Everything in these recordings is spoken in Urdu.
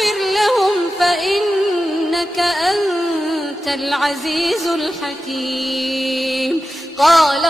فاغفر لهم فإنك أنت العزيز الحكيم. قال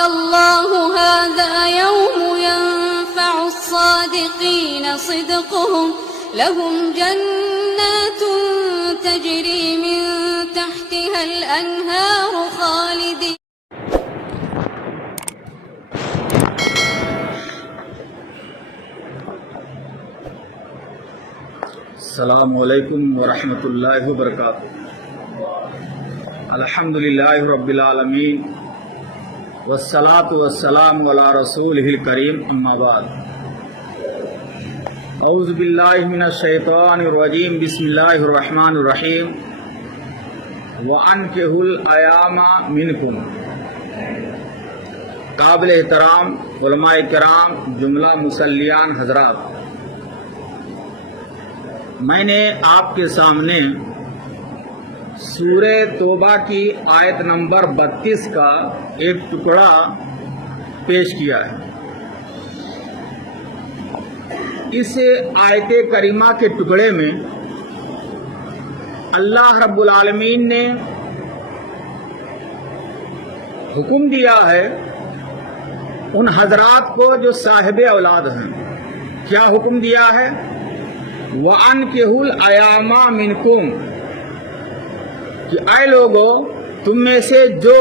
الله هذا يوم ينفع الصادقين صدقهم لهم جنات تجري من تحتها الأنهار خالدين. السلام علیکم ورحمۃ اللہ وبرکاتہ. الحمدللہ رب العالمین والصلاة والسلام علی رسولہ الکریم، اما بعد. اعوذ باللہ من الشیطان الرجیم، بسم اللہ الرحمن الرحیم. وَأَنكِحُوا الْأَيَامَ مِنْكُمْ. قابل احترام علماء کرام، جملہ مسلیان حضرات، میں نے آپ کے سامنے سورہ توبہ کی آیت نمبر 32 کا ایک ٹکڑا پیش کیا ہے. اس آیت کریمہ کے ٹکڑے میں اللہ رب العالمین نے حکم دیا ہے ان حضرات کو جو صاحب اولاد ہیں. کیا حکم دیا ہے؟ وَأَنكِحُوا الْأَيَامَ مِنْكُمْ، کہ اے لوگوں تم میں سے جو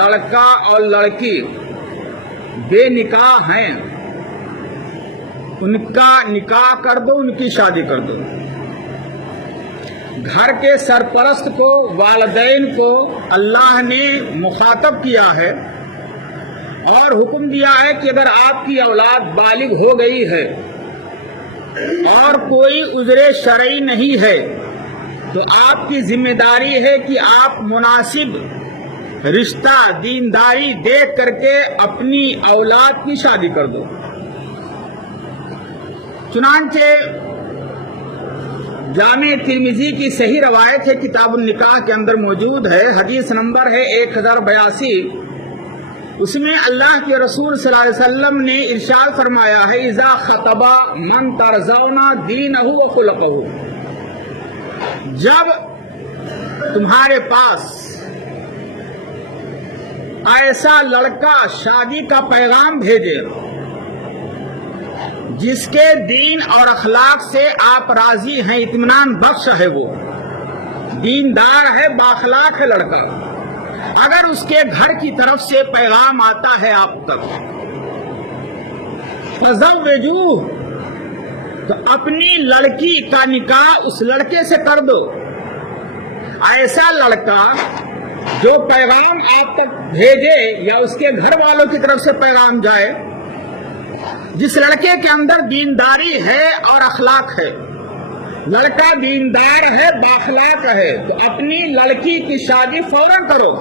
لڑکا اور لڑکی بے نکاح ہیں ان کا نکاح کر دو، ان کی شادی کر دو. گھر کے سرپرست کو، والدین کو اللہ نے مخاطب کیا ہے اور حکم دیا ہے کہ اگر آپ کی اولاد بالغ ہو گئی ہے اور کوئی عذر شرعی نہیں ہے تو آپ کی ذمہ داری ہے کہ آپ مناسب رشتہ دینداری دیکھ کر کے اپنی اولاد کی شادی کر دو. چنانچہ جامع ترمذی کی صحیح روایت ہے، کتاب النکاح کے اندر موجود ہے، حدیث نمبر ہے 1082. اس میں اللہ کے رسول صلی اللہ علیہ وسلم نے ارشاد فرمایا ہے، اذا خطب من ترضون دینہ وخلقہ، جب تمہارے پاس ایسا لڑکا شادی کا پیغام بھیجے جس کے دین اور اخلاق سے آپ راضی ہیں، اطمینان بخش ہے، وہ دیندار ہے، بااخلاق ہے لڑکا، اگر اس کے گھر کی طرف سے پیغام آتا ہے آپ تک، فزوجوہ، تو اپنی لڑکی کا نکاح اس لڑکے سے کر دو. ایسا لڑکا جو پیغام آپ تک بھیجے یا اس کے گھر والوں کی طرف سے پیغام جائے، جس لڑکے کے اندر دینداری ہے اور اخلاق ہے، لڑکا دیندار ہے، بااخلاق ہے، تو اپنی لڑکی کی شادی فوراً کرو،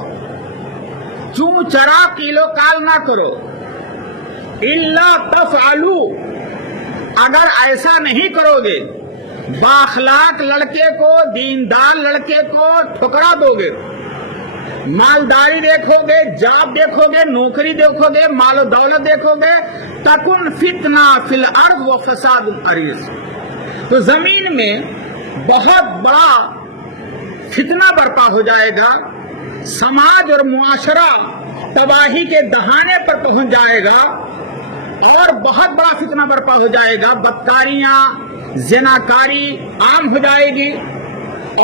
چوں چرا کیلو کال نہ کرو. الا تفعلوا، اگر ایسا نہیں کرو گے، بااخلاق لڑکے کو، دیندار لڑکے کو ٹھکرا دو گے، مالداری دیکھو گے، جاب دیکھو گے، نوکری دیکھو گے، مال و دولت دیکھو گے، تکن فتنہ فی الارض و فساد عریض، تو زمین میں بہت بڑا فتنہ برپا ہو جائے گا، سماج اور معاشرہ تباہی کے دہانے پر پہنچ جائے گا اور بہت بڑا فتنہ برپا ہو جائے گا. بدکاریاں، زناکاری عام ہو جائے گی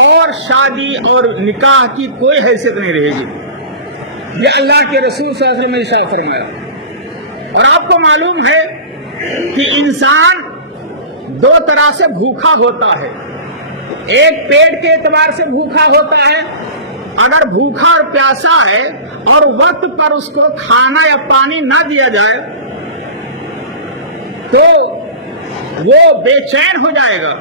اور شادی اور نکاح کی کوئی حیثیت نہیں رہے گی. یہ اللہ کے رسول صلی اللہ علیہ وسلم نے ارشاد فرمایا. اور آپ کو معلوم ہے کہ انسان دو طرح سے بھوکا ہوتا ہے. ایک پیٹ کے اعتبار سے بھوکا ہوتا ہے، اگر بھوکا اور پیاسا ہے اور وقت پر اس کو کھانا یا پانی نہ دیا جائے تو وہ بے چین ہو جائے گا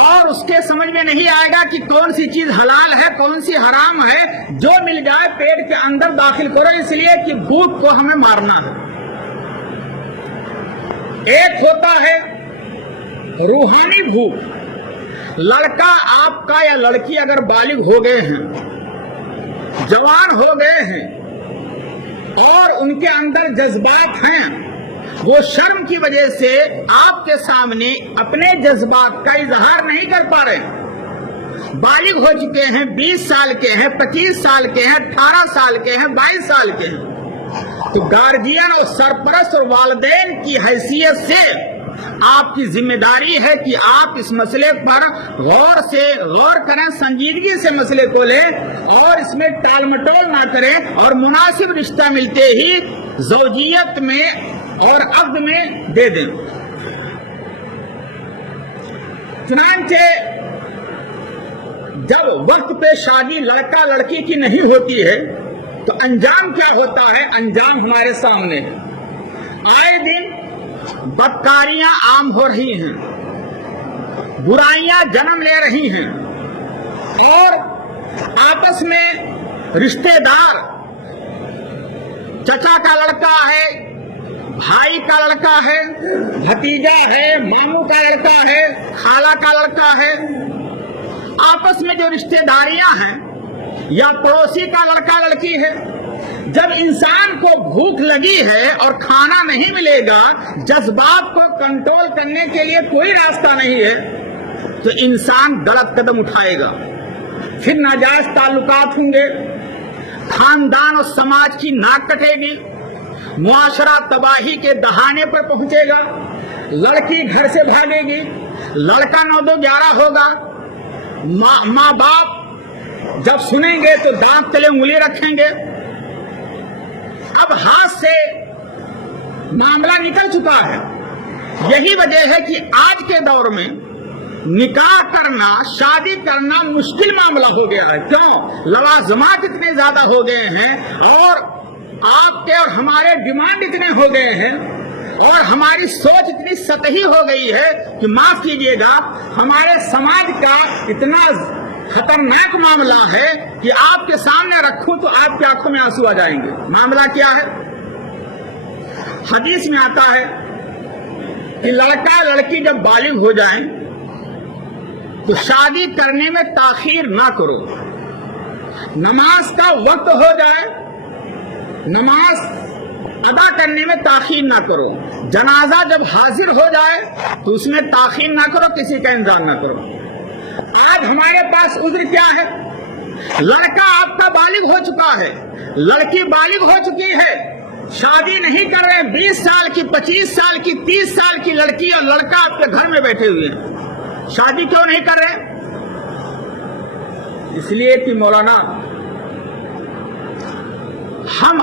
اور اس کے سمجھ میں نہیں آئے گا کہ کون سی چیز حلال ہے، کون سی حرام ہے. جو مل جائے پیٹ کے اندر داخل کرو، اس لیے کہ بھوک کو ہمیں مارنا ہے. ایک ہوتا ہے روحانی بھوک. لڑکا آپ کا یا لڑکی اگر بالغ ہو گئے ہیں، جوان ہو گئے ہیں اور ان کے اندر جذبات ہیں وہ شرم کی وجہ سے آپ کے سامنے اپنے جذبات کا اظہار نہیں کر پا رہے، بالغ ہو چکے ہیں، 20 سال کے ہیں، 25 سال کے ہیں، 18 سال کے ہیں، 22 سال کے ہیں، تو گارجین اور سرپرست اور والدین کی حیثیت سے آپ کی ذمہ داری ہے کہ آپ اس مسئلے پر غور کریں، سنجیدگی سے مسئلے کو لیں اور اس میں ٹال مٹول نہ کریں اور مناسب رشتہ ملتے ہی زوجیت میں اور عقد میں دے دیں۔ چنانچہ جب وقت پہ شادی لڑکا لڑکی کی نہیں ہوتی ہے تو انجام کیا ہوتا ہے؟ انجام ہمارے سامنے ہے۔ آئے دن بدکاریاں عام ہو رہی ہیں، برائیاں جنم لے رہی ہیں، اور آپس میں رشتہ دار، چچا کا لڑکا ہے، بھائی کا لڑکا ہے، بھتیجا ہے، ماموں کا لڑکا ہے، خالہ کا لڑکا ہے، آپس میں جو رشتہ داریاں ہیں یا پڑوسی کا لڑکا لڑکی ہے، جب انسان کو بھوک لگی ہے اور کھانا نہیں ملے گا، جذبات کو کنٹرول کرنے کے لیے کوئی راستہ نہیں ہے، تو انسان غلط قدم اٹھائے گا، پھر ناجائز تعلقات ہوں گے، خاندان اور سماج کی ناک کٹے گی، معاشرہ تباہی کے دہانے پر پہنچے گا، لڑکی گھر سے بھاگے گی، لڑکا 9-2-11 ہوگا، ماں باپ جب سنیں گے تو دانت تلے انگلی رکھیں گے۔ اب ہاتھ سے معاملہ نکل چکا ہے۔ یہی وجہ ہے کہ آج کے دور میں نکاح کرنا، شادی کرنا مشکل معاملہ ہو گیا ہے۔ کیوں؟ لوازمات اتنے زیادہ ہو گئے ہیں، اور آپ کے اور ہمارے ڈیمانڈ اتنے ہو گئے ہیں، اور ہماری سوچ اتنی سطحی ہو گئی ہے کہ معاف کیجئے گا، ہمارے سماج کا اتنا خطرناک معاملہ ہے کہ آپ کے سامنے رکھوں تو آپ کی آنکھوں میں آنسو آ جائیں گے۔ معاملہ کیا ہے؟ حدیث میں آتا ہے کہ لڑکا لڑکی جب بالغ ہو جائیں تو شادی کرنے میں تاخیر نہ کرو، نماز کا وقت ہو جائے نماز ادا کرنے میں تاخیر نہ کرو، جنازہ جب حاضر ہو جائے تو اس میں تاخیر نہ کرو، کسی کا انتظار نہ کرو۔ آج ہمارے پاس عذر کیا ہے؟ لڑکا آپ کا بالغ ہو چکا ہے، لڑکی بالغ ہو چکی ہے، شادی نہیں کر رہے، 20 سال کی، 25 سال کی، 30 سال کی لڑکی اور لڑکا آپ کے گھر میں بیٹھے ہوئے ہیں، شادی کیوں نہیں کر رہے؟ اس لیے کہ مولانا ہم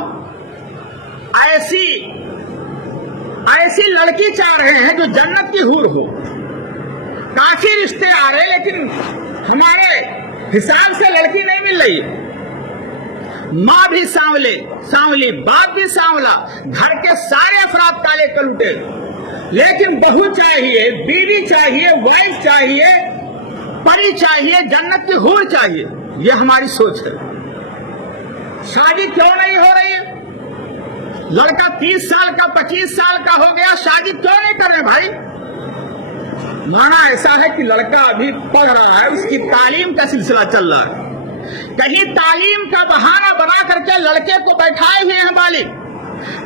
ایسی لڑکی چاہ رہے ہیں جو جنت کی حور ہو، کافی رشتے آ رہے لیکن ہمارے حساب سے لڑکی نہیں مل رہی، ماں بھی سانولی، باپ بھی سانولا، گھر کے سارے افراد کالے کلوٹے، لیکن بہو چاہیے، بیوی چاہیے، وائف چاہیے، پری چاہیے، جنت کی حور چاہیے۔ یہ ہماری سوچ ہے۔ شادی کیوں نہیں ہو رہی ہے؟ لڑکا 30 سال کا، 25 سال کا ہو گیا، شادی کیوں نہیں کر رہے بھائی؟ مانا ایسا ہے کہ لڑکا ابھی پڑھ رہا ہے، اس کی تعلیم کا سلسلہ چل رہا ہے، کہیں تعلیم کا بہانہ بنا کر کے لڑکے کو بیٹھائے ہوئے ہیں بالغ،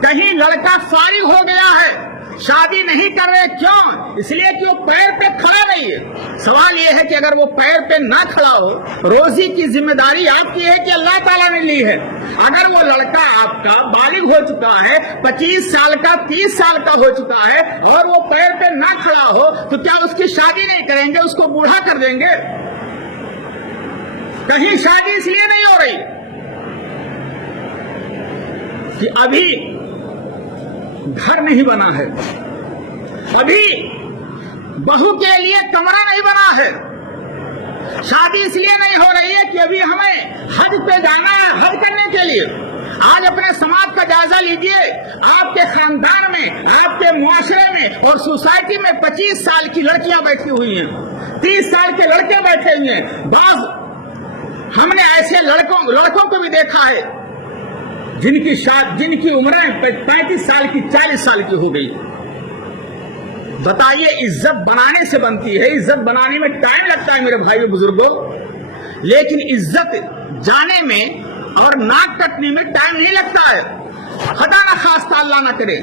کہیں لڑکا فارغ ہو گیا ہے، شادی نہیں کر رہے، کیوں؟ اس لیے کہ وہ پیر پہ کھڑا نہیں ہے۔ سوال یہ ہے کہ اگر وہ پیر پہ نہ کھڑا ہو، روزی کی ذمہ داری آپ کی ہے کہ اللہ تعالیٰ نے لی ہے، اگر وہ لڑکا آپ کا بالغ ہو چکا ہے، 25 سال کا، 30 سال کا ہو چکا ہے، اور وہ پیر پہ نہ کھڑا ہو تو کیا اس کی شادی نہیں کریں گے؟ اس کو بوڑھا کر دیں گے؟ کہیں شادی اس لیے نہیں ہو رہی کہ ابھی گھر نہیں بنا ہے، ابھی بہو کے لیے کمرہ نہیں بنا ہے، شادی اس لیے نہیں ہو رہی ہے کہ ابھی ہمیں حج پہ جانا ہے، حج کرنے کے لیے۔ آج اپنے سماج کا جائزہ لیجئے، آپ کے خاندان میں، آپ کے معاشرے میں اور سوسائٹی میں 25 سال کی لڑکیاں بیٹھی ہوئی ہیں، 30 سال کے لڑکے بیٹھے ہوئے ہیں، بعض ہم نے ایسے لڑکوں کو بھی دیکھا ہے جن کی عمریں 35 سال کی، 40 سال کی ہو گئی۔ بتائیے، عزت بنانے سے بنتی ہے، عزت بنانے میں ٹائم لگتا ہے میرے بھائیو بزرگوں، لیکن عزت جانے میں اور ناک کٹنے میں ٹائم نہیں لگتا ہے۔ خدا نہ خواستہ اللہ نہ کرے،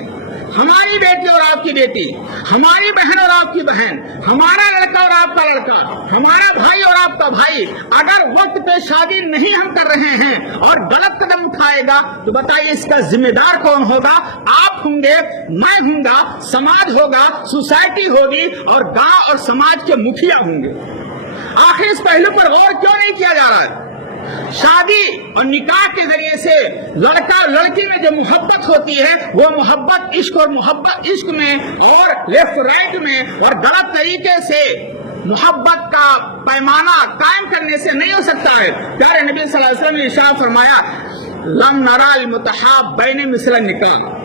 ہماری بیٹی اور آپ کی بیٹی، ہماری بہن اور آپ کی بہن، ہمارا لڑکا اور آپ کا لڑکا، ہمارا بھائی اور آپ کا بھائی اگر وقت پہ شادی نہیں ہم کر رہے ہیں اور غلط قدم اٹھائے گا تو بتائیے اس کا ذمہ دار کون ہوگا؟ آپ ہوں گے، میں ہوں گا، سماج ہوگا، سوسائٹی ہوگی اور گاؤں اور سماج کے مکھیا ہوں گے۔ آخر اس پہلو پر غور کیوں نہیں کیا جا رہا ہے؟ شادی اور نکاح کے ذریعے سے لڑکا اور لڑکی میں جو محبت ہوتی ہے وہ محبت عشق اور محبت عشق میں اور لیفٹ رائٹ میں اور غلط طریقے سے محبت کا پیمانہ قائم کرنے سے نہیں ہو سکتا ہے۔ پیارے نبی صلی اللہ علیہ وسلم نے ارشاد فرمایا لم نرى المتحابین مثل النکاح،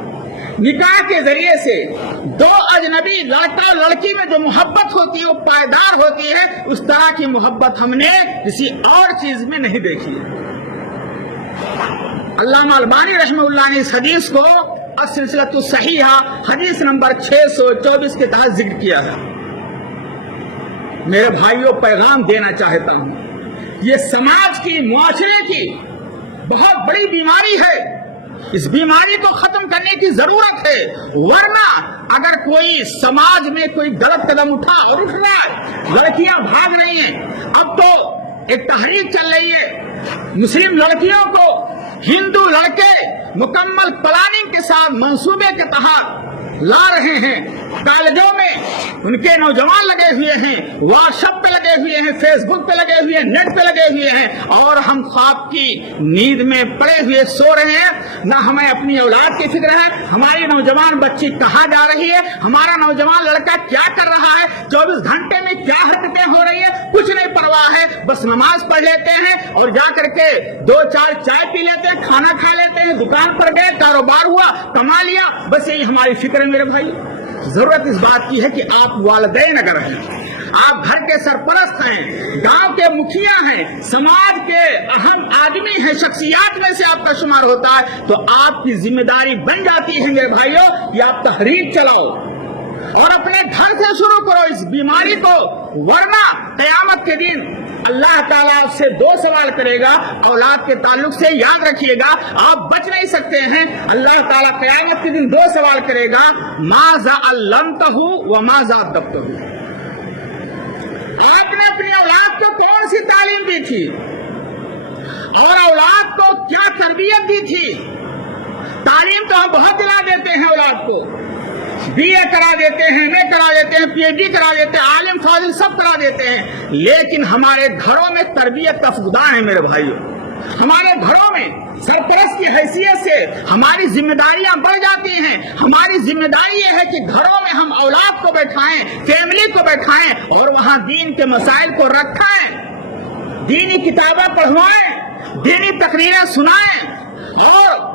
نکاح کے ذریعے سے دو اجنبی لڑکا اور لڑکی میں جو محبت ہوتی ہے وہ پائیدار ہوتی ہے، اس طرح کی محبت ہم نے کسی اور چیز میں نہیں دیکھی ہے۔ علامہ البانی رحمہ اللہ نے اس حدیث کو السلسلۃ الصحیحہ حدیث نمبر 624 کے تحت ذکر کیا ہے۔ میرے بھائیوں، پیغام دینا چاہتا ہوں، یہ سماج کی، معاشرے کی بہت بڑی بیماری ہے۔ اس بیماری کو ختم کرنے کی ضرورت ہے، ورنہ اگر کوئی سماج میں کوئی غلط قدم اٹھا اور اٹھ رہا ہے، لڑکیاں بھاگ رہی ہیں، اب تو ایک تحریک چل رہی ہے، مسلم لڑکیوں کو ہندو لڑکے مکمل پلاننگ کے ساتھ منصوبے کے تحت لا رہے ہیں، کالجوں میں ان کے نوجوان لگے ہوئے ہیں، واٹس ایپ پہ لگے ہوئے ہیں، فیس بک پہ لگے ہوئے ہیں، نیٹ پہ لگے ہوئے ہیں، اور ہم خواب کی نیند میں پڑے ہوئے سو رہے ہیں۔ نہ ہمیں اپنی اولاد کی فکر ہے، ہماری نوجوان بچی کہاں جا رہی ہے، ہمارا نوجوان لڑکا کیا کر رہا ہے، 24 گھنٹے میں کیا حرکتیں ہو رہی ہیں، کچھ نہیں پرواہ ہے۔ بس نماز پڑھ لیتے ہیں اور جا کر کے 2-4 چائے پی لیتے ہیں، کھانا کھا لیتے ہیں، دکان پر گئے، کاروبار ہوا، کما لیا، بس یہی ہماری فکر ہے۔ میرے بھائی، ضرورت اس بات کی ہے کہ آپ والدین اگر ہیں، آپ گھر کے سرپرست ہیں، گاؤں کے مکھیا ہیں، سماج کے اہم آدمی ہیں، شخصیات میں سے آپ کا شمار ہوتا ہے، تو آپ کی ذمہ داری بن جاتی ہے میرے بھائیوں کہ آپ تحریک چلاؤ اور اپنے گھر سے شروع کرو اس بیماری کو، ورنہ قیامت کے دن اللہ تعالیٰ آپ سے 2 سوال کرے گا اولاد کے تعلق سے۔ یاد رکھیے گا، آپ بچ نہیں سکتے ہیں۔ اللہ تعالیٰ قیامت کے دن 2 سوال کرے گا، ماذا علمتہ وماذا ادبتہ، آپ نے اپنی اولاد کو کون سی تعلیم دی تھی اور اولاد کو کیا تربیت دی تھی۔ تعلیم تو ہم بہت دلا دیتے ہیں اولاد کو، BA کرا دیتے ہیں، MA کرا دیتے ہیں، PhD کرا دیتے ہیں، عالم فاضل سب کرا دیتے ہیں، لیکن ہمارے گھروں میں تربیت کا فقدان ہے میرے بھائیوں۔ ہمارے گھروں میں سرپرست کی حیثیت سے ہماری ذمہ داریاں بڑھ جاتی ہیں۔ ہماری ذمہ داری یہ ہے کہ گھروں میں ہم اولاد کو بیٹھائیں، فیملی کو بیٹھائیں اور وہاں دین کے مسائل کو رکھائیں، دینی کتابیں پڑھوائیں، دینی تقریریں سنائیں اور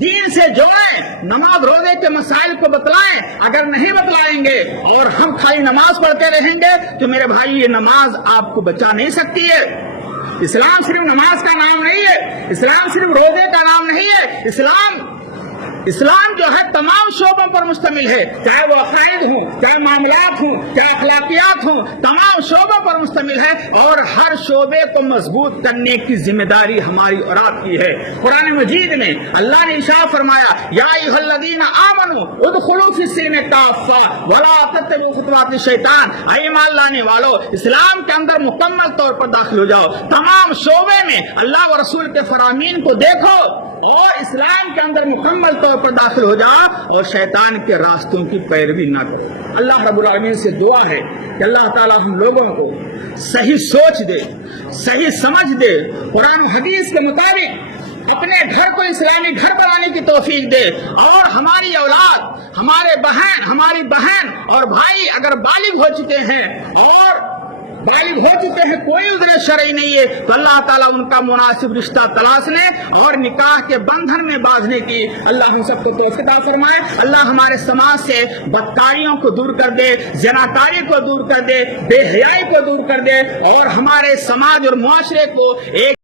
دین سے جوڑیں، نماز روزے کے مسائل کو بتلائیں۔ اگر نہیں بتلائیں گے اور ہم خالی نماز پڑھتے رہیں گے تو میرے بھائی یہ نماز آپ کو بچا نہیں سکتی ہے۔ اسلام صرف نماز کا نام نہیں ہے، اسلام صرف روزے کا نام نہیں ہے، اسلام جو ہے تمام شعبوں پر مشتمل ہے، چاہے وہ عقائد ہوں، چاہے معاملات ہوں، چاہے اخلاقیات ہوں، تمام شعبوں پر مشتمل ہے اور ہر شعبے کو مضبوط کرنے کی ذمہ داری ہماری اور آپ کی ہے۔ قرآن مجید میں اللہ نے ارشاد فرمایا یا ایھا الذین آمنوا ادخلوا فی السلم کافۃ ولا تتبعوا خطوات الشیطان، اے ایمان لانے والو اسلام کے اندر مکمل طور پر داخل ہو جاؤ، تمام شعبے میں اللہ و رسول کے فرامین کو دیکھو اور اسلام کے اندر مکمل طور پر داخل ہو جاؤ اور شیطان کے راستوں کی پیروی نہ کرو۔ اللہ رب العالمین سے دعا ہے کہ اللہ تعالیٰ ہم لوگوں کو صحیح سوچ دے، صحیح سمجھ دے، قرآن و حدیث کے مطابق اپنے گھر کو اسلامی گھر بنانے کی توفیق دے، اور ہماری اولاد، ہماری بہن اور بھائی اگر بالغ ہو چکے ہیں اور بالغ ہو چکے ہیں، کوئی عذر شرعی نہیں ہے، تو اللہ تعالیٰ ان کا مناسب رشتہ تلاشنے اور نکاح کے بندھن میں باندھنے کی اللہ ہم سب کو توفیق عطا فرمائے۔ اللہ ہمارے سماج سے بدکاریوں کو دور کر دے، زناکاری کو دور کر دے، بے حیائی کو دور کر دے اور ہمارے سماج اور معاشرے کو ایک